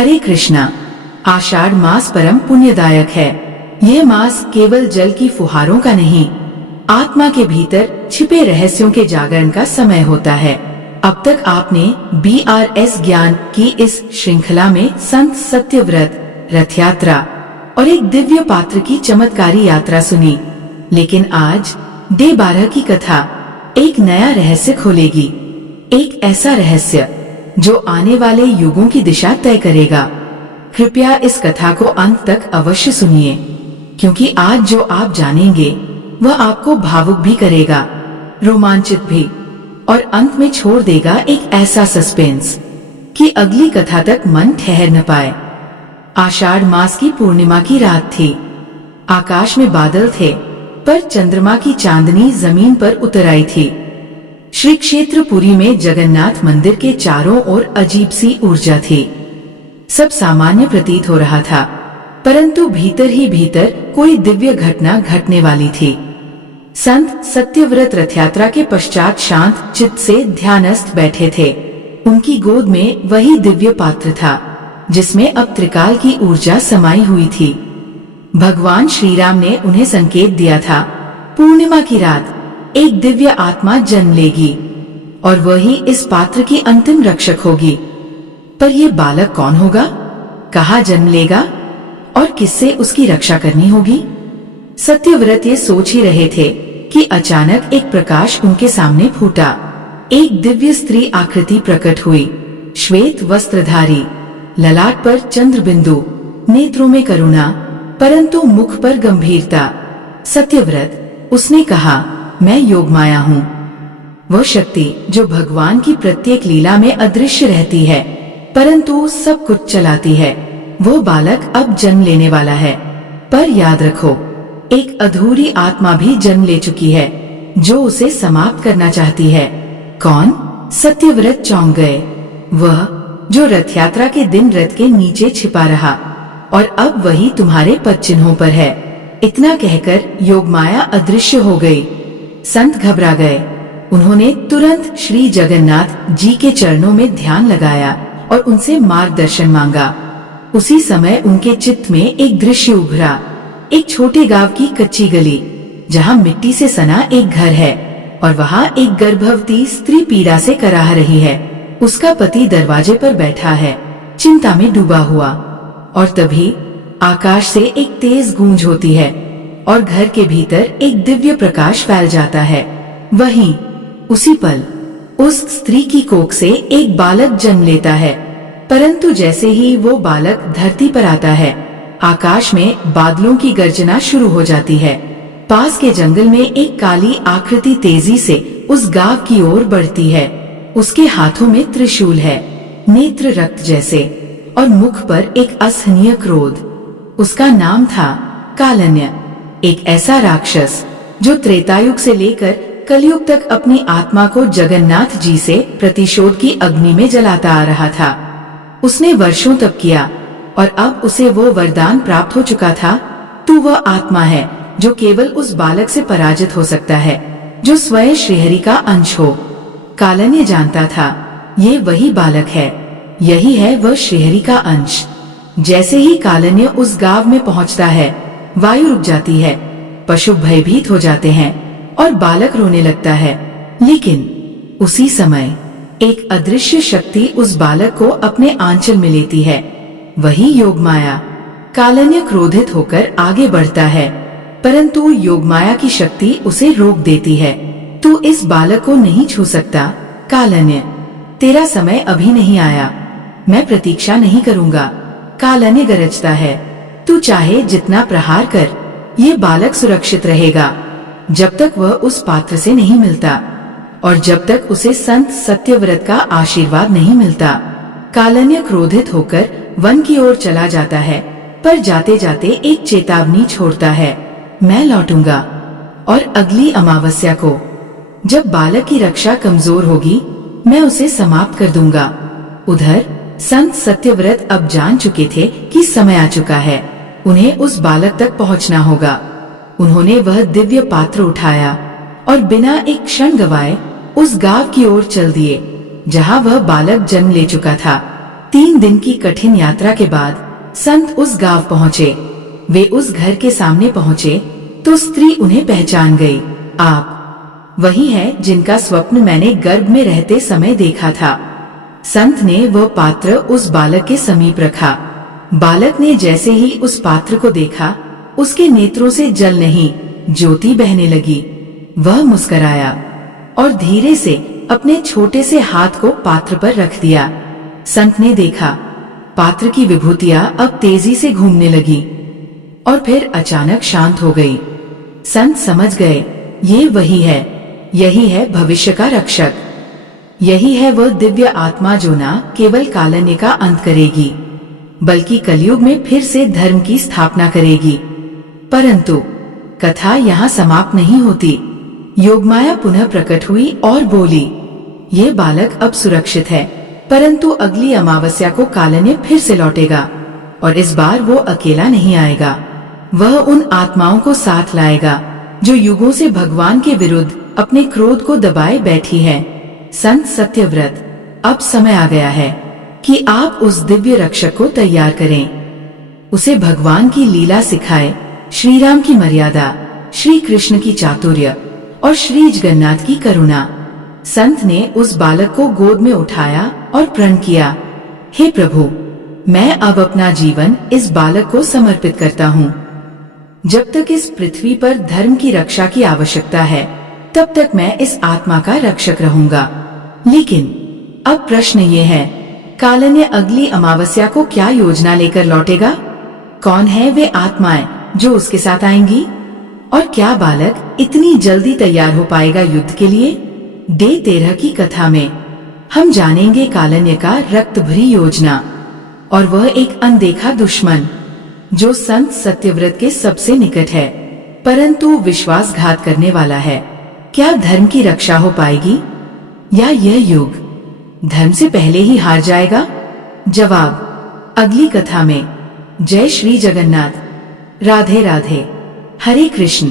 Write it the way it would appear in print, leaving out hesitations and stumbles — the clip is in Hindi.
हरे कृष्णा। आषाढ़ मास परम पुण्यदायक है। यह मास केवल जल की फुहारों का नहीं, आत्मा के भीतर छिपे रहस्यों के जागरण का समय होता है। अब तक आपने BRS ज्ञान की इस श्रृंखला में संत सत्यव्रत, रथ यात्रा और एक दिव्य पात्र की चमत्कारी यात्रा सुनी, लेकिन आज डे 12 की कथा एक नया रहस्य खोलेगी। एक ऐसा रहस्य जो आने वाले युगों की दिशा तय करेगा। कृपया इस कथा को अंत तक अवश्य सुनिए, क्योंकि आज जो आप जानेंगे वह आपको भावुक भी करेगा, रोमांचित भी, और अंत में छोड़ देगा एक ऐसा सस्पेंस कि अगली कथा तक मन ठहर न पाए। आषाढ़ मास की पूर्णिमा की रात थी। आकाश में बादल थे, पर चंद्रमा की चांदनी जमीन पर उतर आई थी। श्री क्षेत्र पुरी में जगन्नाथ मंदिर के चारों ओर अजीब सी ऊर्जा थी। सब सामान्य प्रतीत हो रहा था, परंतु भीतर ही भीतर कोई दिव्य घटना घटने वाली थी। संत सत्यव्रत रथ यात्रा के पश्चात शांत चित्त से ध्यानस्थ बैठे थे। उनकी गोद में वही दिव्य पात्र था जिसमें अब त्रिकाल की ऊर्जा समाई हुई थी। भगवान श्री राम ने उन्हें संकेत दिया था, पूर्णिमा की रात एक दिव्य आत्मा जन्म लेगी और वही इस पात्र की अंतिम रक्षक होगी। पर यह बालक कौन होगा, कहाँ जन्म लेगा और किससे उसकी रक्षा करनी होगी? सत्यव्रत ये सोच ही रहे थे कि अचानक एक प्रकाश उनके सामने फूटा। एक दिव्य स्त्री आकृति प्रकट हुई, श्वेत वस्त्रधारी, ललाट पर चंद्र बिंदु, नेत्रों में करुणा, परंतु मुख पर गंभीरता। सत्यव्रत, उसने कहा, मैं योगमाया हूँ, वह शक्ति जो भगवान की प्रत्येक लीला में अदृश्य रहती है परंतु सब कुछ चलाती है। वो बालक अब जन्म लेने वाला है, पर याद रखो, एक अधूरी आत्मा भी जन्म ले चुकी है जो उसे समाप्त करना चाहती है। कौन? सत्यव्रत चौंक गए। वह जो रथ यात्रा के दिन रथ के नीचे छिपा रहा और अब वही तुम्हारे पद चिन्हों पर है। इतना कहकर योगमाया अदृश्य हो गई। संत घबरा गए। उन्होंने तुरंत श्री जगन्नाथ जी के चरणों में ध्यान लगाया और उनसे मार्गदर्शन मांगा। उसी समय उनके चित्त में एक दृश्य उभरा। एक छोटे गांव की कच्ची गली, जहां मिट्टी से सना एक घर है और वहां एक गर्भवती स्त्री पीड़ा से कराह रही है। उसका पति दरवाजे पर बैठा है, चिंता में डूबा हुआ। और तभी आकाश से एक तेज गूंज होती है और घर के भीतर एक दिव्य प्रकाश फैल जाता है। वहीं उसी पल उस स्त्री की कोख से एक बालक जन्म लेता है। परंतु जैसे ही वो बालक धरती पर आता है, आकाश में बादलों की गर्जना शुरू हो जाती है। पास के जंगल में एक काली आकृति तेजी से उस गांव की ओर बढ़ती है। उसके हाथों में त्रिशूल है, नेत्र रक्त जैसे, और मुख पर एक असहनीय क्रोध। उसका नाम था कालन्य, एक ऐसा राक्षस जो त्रेतायुग से लेकर कलयुग तक अपनी आत्मा को जगन्नाथ जी से प्रतिशोध की अग्नि में जलाता आ रहा था। उसने वर्षों तप किया और अब उसे वो वरदान प्राप्त हो चुका था, तू वह आत्मा है जो केवल उस बालक से पराजित हो सकता है जो स्वयं श्रीहरि का अंश हो। कालन्य जानता था, ये वही बालक है, यही है वह श्रीहरि का अंश। जैसे ही कालन्य उस गांव में पहुंचता है, वायु रुक जाती है, पशु भयभीत हो जाते हैं और बालक रोने लगता है। लेकिन उसी समय एक अदृश्य शक्ति उस बालक को अपने आंचल में लेती है, वही योगमाया। कालन्य क्रोधित होकर आगे बढ़ता है, परंतु योगमाया की शक्ति उसे रोक देती है। तू इस बालक को नहीं छू सकता कालन्य, तेरा समय अभी नहीं आया, मैं प्रतीक्षा नहीं करूंगा। कालन्य गरजता है, तू चाहे जितना प्रहार कर, ये बालक सुरक्षित रहेगा जब तक वह उस पात्र से नहीं मिलता और जब तक उसे संत सत्यव्रत का आशीर्वाद नहीं मिलता। कालन्य क्रोधित होकर वन की ओर चला जाता है, पर जाते जाते एक चेतावनी छोड़ता है, मैं लौटूंगा और अगली अमावस्या को, जब बालक की रक्षा कमजोर होगी, मैं उसे समाप्त कर दूंगा। उधर संत सत्यव्रत अब जान चुके थे कि समय आ चुका है, उन्हें उस बालक तक पहुंचना होगा। उन्होंने वह दिव्य पात्र उठाया और बिना एक क्षण गवाए उस गांव की ओर चल दिए जहां वह बालक जन्म ले चुका था। 3 दिन की कठिन यात्रा के बाद संत उस गांव पहुँचे। वे उस घर के सामने पहुँचे तो स्त्री उन्हें पहचान गई। आप वही है जिनका स्वप्न मैंने गर्भ में रहते समय देखा था। संत ने वह पात्र उस बालक के समीप रखा। बालक ने जैसे ही उस पात्र को देखा, उसके नेत्रों से जल नहीं, ज्योति बहने लगी। वह मुस्कराया और धीरे से अपने छोटे से हाथ को पात्र पर रख दिया। संत ने देखा, पात्र की विभूतियां अब तेजी से घूमने लगी और फिर अचानक शांत हो गई। संत समझ गए, ये वही है, यही है भविष्य का रक्षक। यही है वह दिव्य आत्मा जो न केवल कालन्य का अंत करेगी, बल्कि कलयुग में फिर से धर्म की स्थापना करेगी। परंतु कथा यहाँ समाप्त नहीं होती। योगमाया पुनः प्रकट हुई और बोली, ये बालक अब सुरक्षित है, परंतु अगली अमावस्या को कालन्य फिर से लौटेगा और इस बार वो अकेला नहीं आएगा। वह उन आत्माओं को साथ लाएगा जो युगों से भगवान के विरुद्ध अपने क्रोध को दबाए बैठी है। संत सत्यव्रत, अब समय आ गया है कि आप उस दिव्य रक्षक को तैयार करें। उसे भगवान की लीला सिखाए, श्री राम की मर्यादा, श्री कृष्ण की चातुर्य और श्री जगन्नाथ की करुणा। संत ने उस बालक को गोद में उठाया और प्रण किया, हे प्रभु, मैं अब अपना जीवन इस बालक को समर्पित करता हूँ। जब तक इस पृथ्वी पर धर्म की रक्षा की आवश्यकता है, तब तक मैं इस आत्मा का रक्षक रहूंगा। लेकिन अब प्रश्न ये है, कालन्य अगली अमावस्या को क्या योजना लेकर लौटेगा? कौन है वे आत्माएं जो उसके साथ आएंगी? और क्या बालक इतनी जल्दी तैयार हो पाएगा युद्ध के लिए? डे 13 की कथा में हम जानेंगे कालन्य का रक्त भरी योजना और वह एक अनदेखा दुश्मन जो संत सत्यव्रत के सबसे निकट है, परंतु विश्वासघात करने वाला है। क्या धर्म की रक्षा हो पाएगी या यह युग धर्म से पहले ही हार जाएगा? जवाब अगली कथा में। जय श्री जगन्नाथ। राधे राधे। हरे कृष्ण।